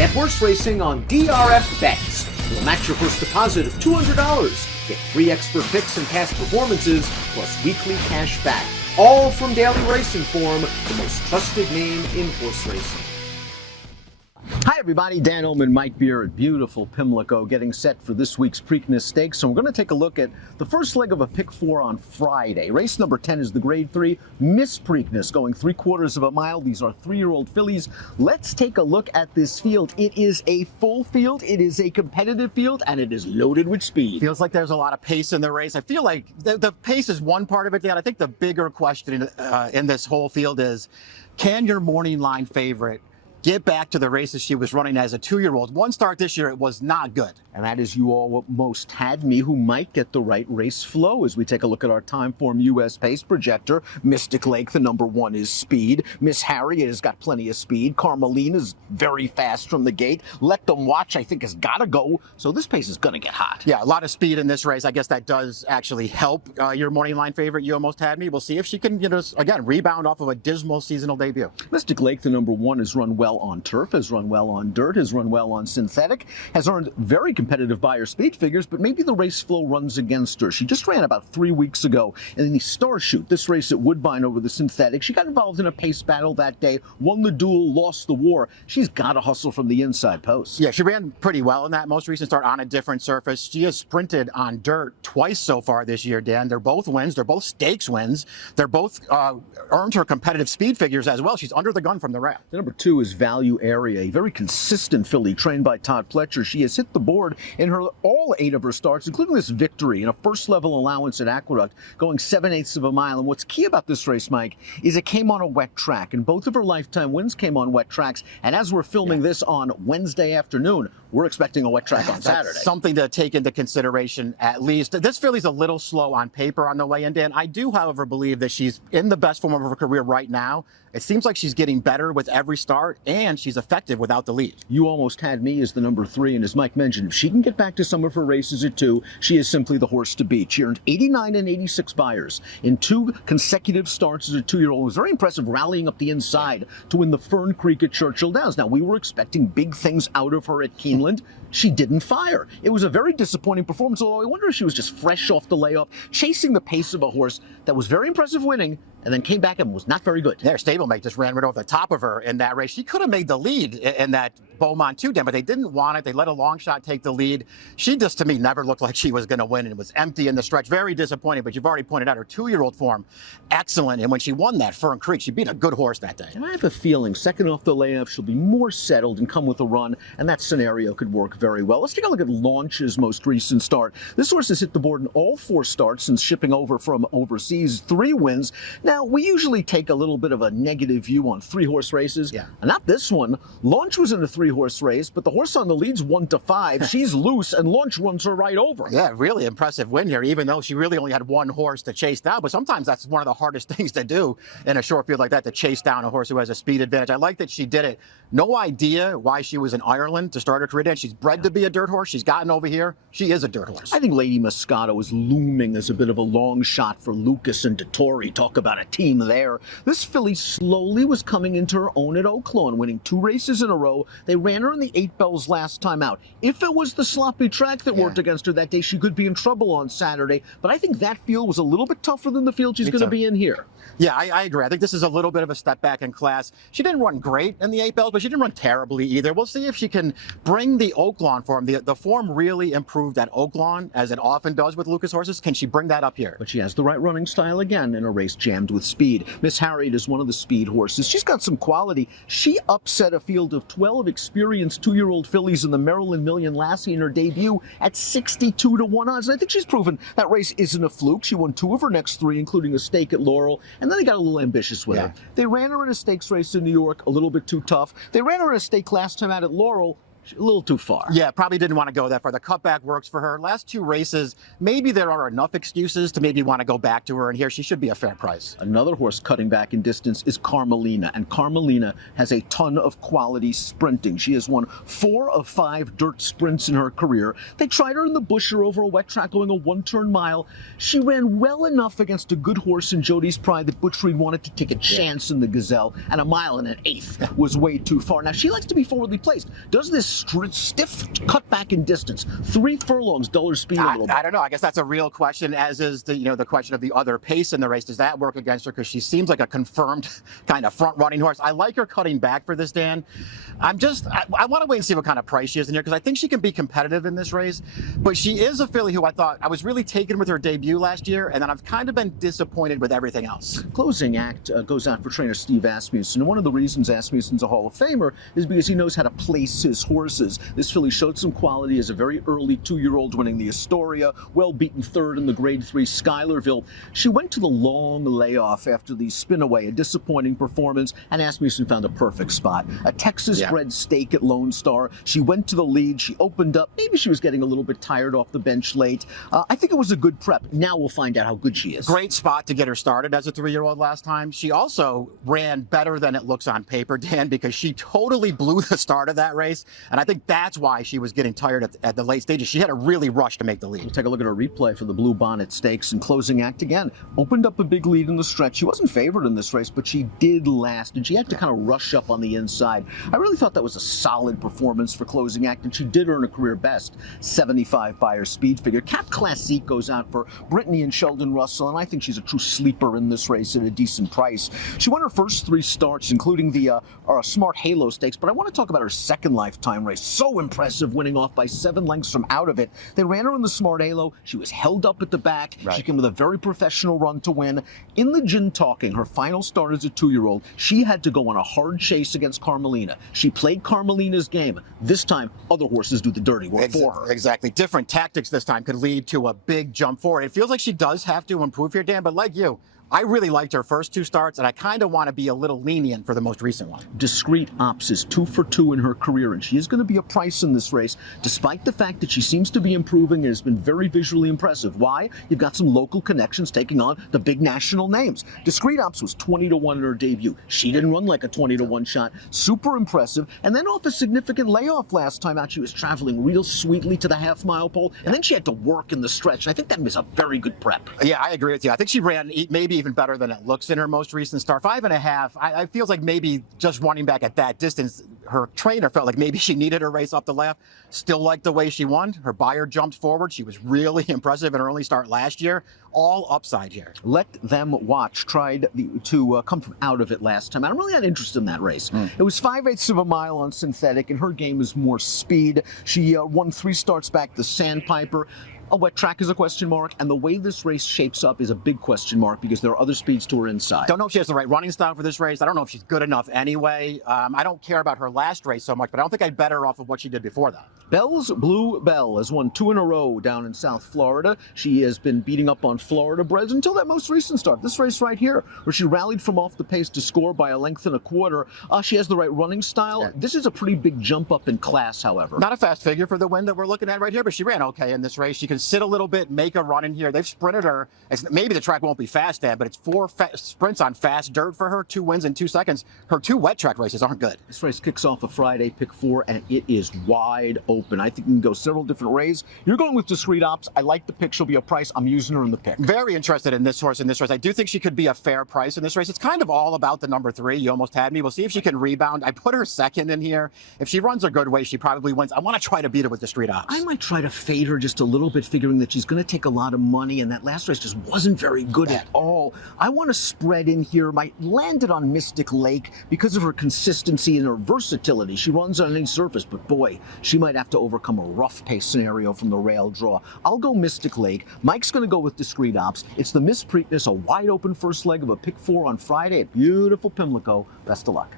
Bet horse racing on DRF Bets. We'll match your first deposit of $200. Get free expert picks and past performances, plus weekly cash back. All from Daily Racing Form, the most trusted name in horse racing. Hi everybody, Dan Illman, Mike Beer at beautiful Pimlico, getting set for this week's Preakness Stakes. So we're going to take a look at the first leg of a pick 4 on Friday. Race number 10 is the grade 3 Miss Preakness, going 3/4 of a mile. These are 3-year-old fillies. Let's take a look at this field. It is a full field, it is a competitive field, and it is loaded with speed. Feels like there's a lot of pace in the race. I feel like the pace is one part of it, Dan. I think the bigger question in this whole field is, can your morning line favorite get back to the races she was running as a 2-year-old? One start this year, it was not good. And that is You Almost Had Me, who might get the right race flow as we take a look at our Timeform US pace projector. Mystic Lake, the number 1, is speed. Miss Harriet has got plenty of speed. Carmelina is very fast from the gate. Let Them Watch, I think, has got to go. So this pace is going to get hot. Yeah, a lot of speed in this race. I guess that does actually help your morning line favorite, You Almost Had Me. We'll see if she can, again, rebound off of a dismal seasonal debut. Mystic Lake, the number 1, has run well on turf, has run well on dirt, has run well on synthetic, has earned very competitive buyer speed figures, but maybe the race flow runs against her. She just ran about 3 weeks ago in the Star Shoot, this race at Woodbine over the synthetic. She got involved in a pace battle that day, won the duel, lost the war. She's got to hustle from the inside post. Yeah, she ran pretty well in that most recent start on a different surface. She has sprinted on dirt twice so far this year, Dan. They're both wins. They're both stakes wins. They're both earned her competitive speed figures as well. She's under the gun from the rack. The number 2 is Value Area, a very consistent filly trained by Todd Pletcher. She has hit the board in all 8 of her starts, including this victory in a first-level allowance at Aqueduct, going 7/8 of a mile. And what's key about this race, Mike, is it came on a wet track, and both of her lifetime wins came on wet tracks. And as we're filming this on Wednesday afternoon, we're expecting a wet track on Saturday. Something to take into consideration at least. This filly's a little slow on paper on the way in, Dan. I do, however, believe that she's in the best form of her career right now. It seems like she's getting better with every start, and she's effective without the lead. You Almost Had Me is the number 3, and as Mike mentioned, if she can get back to some of her races at 2, she is simply the horse to beat. She earned 89 and 86 buyers in 2 consecutive starts as a 2-year-old. It was very impressive, rallying up the inside to win the Fern Creek at Churchill Downs. Now, we were expecting big things out of her at Keeneland. She didn't fire. It was a very disappointing performance, although I wonder if she was just fresh off the layoff, chasing the pace of a horse that was very impressive winning, and then came back and was not very good. Their stablemate just ran right over the top of her in that race. She could have made the lead in that Beaumont 2, Dan, but they didn't want it. They let a long shot take the lead. She just, to me, never looked like she was going to win, and it was empty in the stretch. Very disappointing, but you've already pointed out her 2-year-old form, excellent. And when she won that Fern Creek, she beat a good horse that day. And I have a feeling, second off the layoff, she'll be more settled and come with a run, and that scenario could work very well. Let's take a look at Launch's most recent start. This horse has hit the board in all 4 starts since shipping over from overseas, 3 wins. Now, we usually take a little bit of a negative view on 3-horse races. Yeah. And not this one. Launch was in a 3-horse race, but the horse on the lead's 1-5. She's loose, and Launch runs her right over. Yeah, really impressive win here, even though she really only had 1 horse to chase down. But sometimes that's one of the hardest things to do in a short field like that, to chase down a horse who has a speed advantage. I like that she did it. No idea why she was in Ireland to start her career. She's bred to be a dirt horse. She's gotten over here. She is a dirt horse. I think Lady Moscato is looming as a bit of a long shot for Lucas and Dettori. Talk about a team there. This filly slowly was coming into her own at Oaklawn, winning 2 races in a row. They ran her in the 8 bells last time out. If it was the sloppy track that worked against her that day, she could be in trouble on Saturday. But I think that field was a little bit tougher than the field she's going to be in here. Yeah, I agree. I think this is a little bit of a step back in class. She didn't run great in the 8 bells, but she didn't run terribly either. We'll see if she can bring the Oaklawn form. The form really improved at Oaklawn, as it often does with Lucas horses. Can she bring that up here? But she has the right running style again in a race jammed with speed. Miss Harriet is one of the speed horses. She's got some quality. She upset a field of 12 experienced 2-year-old fillies in the Maryland Million Lassie in her debut at 62-1 odds. And I think she's proven that race isn't a fluke. She won 2 of her next 3, including a stake at Laurel, and then they got a little ambitious with her. They ran her in a stakes race in New York, a little bit too tough. They ran her in a stake last time out at Laurel. A little too far. Yeah, probably didn't want to go that far. The cutback works for her. Last 2 races, maybe there are enough excuses to maybe want to go back to her, and here she should be a fair price. Another horse cutting back in distance is Carmelina, and Carmelina has a ton of quality sprinting. She has won 4 of 5 dirt sprints in her career. They tried her in the Busher over a wet track going a 1-turn mile. She ran well enough against a good horse in Jody's Pride that Butch Reed wanted to take a chance in the Gazelle, and a mile and an eighth was way too far. Now, she likes to be forwardly placed. Does this stiff cutback in distance, 3 furlongs, dull her speed a little bit? I don't know. I guess that's a real question, as is the question of the other pace in the race. Does that work against her? Because she seems like a confirmed kind of front-running horse. I like her cutting back for this, Dan. I want to wait and see what kind of price she is in here, because I think she can be competitive in this race. But she is a filly who I was really taken with her debut last year, and then I've kind of been disappointed with everything else. Closing act goes out for trainer Steve Asmussen. And one of the reasons Asmussen's a Hall of Famer is because he knows how to place his horses. This filly showed some quality as a very early 2-year-old, winning the Astoria, well beaten 3rd in the Grade 3 Schuylerville. She went to the long layoff after the spin-away, a disappointing performance, and Asmussen found a perfect spot. A Texas-bred stake at Lone Star. She went to the lead. She opened up. Maybe she was getting a little bit tired off the bench late. I think it was a good prep. Now we'll find out how good she is. Great spot to get her started as a 3-year-old last time. She also ran better than it looks on paper, Dan, because she totally blew the start of that race. And I think that's why she was getting tired at the late stages. She had to really rush to make the lead. We'll take a look at her replay for the Blue Bonnet Stakes, and closing act again. Opened up a big lead in the stretch. She wasn't favored in this race, but she did last, and she had to kind of rush up on the inside. I really thought that was a solid performance for closing act, and she did earn a career best 75 by her speed figure. Cap Classique goes out for Brittany and Sheldon Russell, and I think she's a true sleeper in this race at a decent price. She won her first 3 starts, including the Smart Halo Stakes, but I want to talk about her second lifetime race. So impressive, winning off by 7 lengths from Out of It. They ran her in the Smart Halo. She was held up at the back. Right. She came with a very professional run to win. In the Gin Talking, her final start as a 2-year-old, she had to go on a hard chase against Carmelina. She played Carmelina's game. This time, other horses do the dirty work for her. Exactly. Different tactics this time could lead to a big jump forward. It feels like she does have to improve here, Dan, but like you, I really liked her first 2 starts, and I kind of want to be a little lenient for the most recent one. Discreet Ops is 2 for 2 in her career, and she is going to be a price in this race, despite the fact that she seems to be improving and has been very visually impressive. Why? You've got some local connections taking on the big national names. Discreet Ops was 20-1 in her debut. She didn't run like a 20-1 shot. Super impressive. And then off a significant layoff last time out, she was traveling real sweetly to the half-mile pole, and then she had to work in the stretch. And I think that was a very good prep. Yeah, I agree with you. I think she ran maybe even better than it looks in her most recent start. 5.5. I feels like maybe just running back at that distance, her trainer felt like maybe she needed her race off the left. Still liked the way she won. Her buyer jumped forward. She was really impressive in her early start last year. All upside here. Let Them Watch tried to come from Out of It last time. I'm really not interested in that race. It was 5/8 of a mile on synthetic, and her game is more speed. She won 3 starts back the Sandpiper. A wet track is a question mark, and the way this race shapes up is a big question mark because there are other speeds to her inside. Don't know if she has the right running style for this race. I don't know if she's good enough anyway. I don't care about her last race so much, but I don't think I'd bet her off of what she did before that. Bell's Blue Bell has won 2 in a row down in South Florida. She has been beating up on Florida breds until that most recent start, this race right here, where she rallied from off the pace to score by 1.25 lengths. She has the right running style. Yeah. This is a pretty big jump up in class, however. Not a fast figure for the win that we're looking at right here, but she ran okay in this race. She can sit a little bit, make a run in here. They've sprinted her. Maybe the track won't be fast, Dan, but it's 4 sprints on fast dirt for her, 2 wins in 2 seconds. Her 2 wet track races aren't good. This race kicks off a Friday, pick 4, and it is wide open. I think you can go several different ways. You're going with Discreet Ops. I like the pick. She'll be a price. I'm using her in the pick. Very interested in this horse in this race. I do think she could be a fair price in this race. It's kind of all about the number 3. You almost had me. We'll see if she can rebound. I put her second in here. If she runs a good way, she probably wins. I want to try to beat her with Discreet Ops. I might try to fade her just a little bit, figuring that she's going to take a lot of money, and that last race just wasn't very good at all. I want to spread in here. Might landed on Mystic Lake because of her consistency and her versatility. She runs on any surface, but boy, she might have to overcome a rough pace scenario from the rail draw. I'll go Mystic Lake. Mike's going to go with Discreet Ops. It's the Miss Preakness, a wide open first leg of a pick 4 on Friday at beautiful Pimlico. Best of luck.